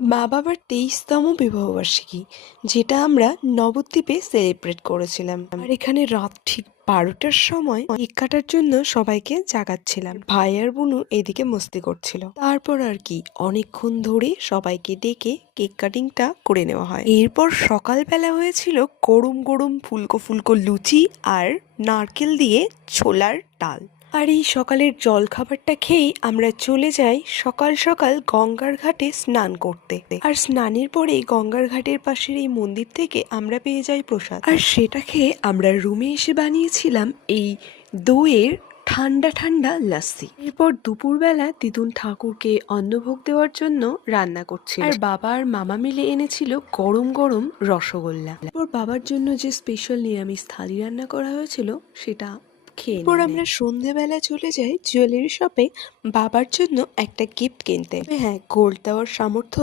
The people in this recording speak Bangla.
মা-বাবার ২৩তম বিবাহবার্ষিকী, যেটা আমরা নবদ্বীপে সেলিব্রেট করেছিলাম। আর এখানে রাত ঠিক ১২টার সময় কেক কাটার জন্য সবাইকে জাগাচ্ছিলাম। ভাই আর বুনু এদিকে মস্তি করছিল। তারপর আর কি অনেকক্ষণ ধরে সবাইকে ডেকে কেক কাটিংটা করে নেওয়া হয়। এরপর সকালবেলা হয়েছিল গরম গরম ফুলকো ফুলকো লুচি আর নারকেল দিয়ে ছোলার ডাল। আর এই সকালের জলখাবারটা খেয়েই আমরা চলে যাই সকাল সকাল গঙ্গার ঘাটে স্নান করতে। আর স্নানের পরেই গঙ্গার ঘাটের পাশের এই মন্দির থেকে আমরা পেয়ে যাই প্রসাদ, আর সেটা খেয়ে আমরা রুমে এসে বানিয়েছিলাম এই দইয়ের ঠান্ডা ঠান্ডা লাস্সি। এরপর দুপুরবেলা দিদুন ঠাকুরকে অন্নভোগ দেওয়ার জন্য রান্না করছিল, আর বাবা আর মামা মিলে এনেছিল গরম গরম রসগোল্লা। এরপর বাবার জন্য যে স্পেশাল নিরামিষ থালি রান্না করা হয়েছিল সেটা খেয়ে এরপর আমরা সন্ধেবেলা চলে যাই জুয়েলারি শপে বাবার জন্য একটা গিফট কিনতে। হ্যাঁ, গোল্ড দেওয়ার সামর্থ্য